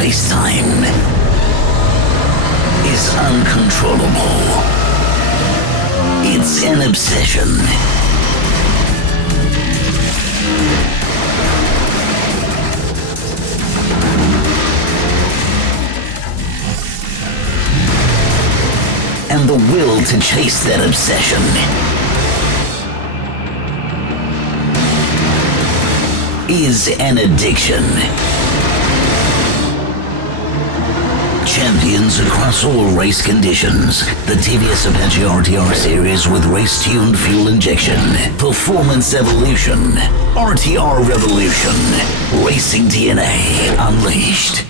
chase time is uncontrollable. It's an obsession. And the will to chase that obsession is an addiction. Champions across all race conditions. The TVS Apache RTR Series with race-tuned fuel injection. Performance evolution. RTR revolution. Racing DNA unleashed.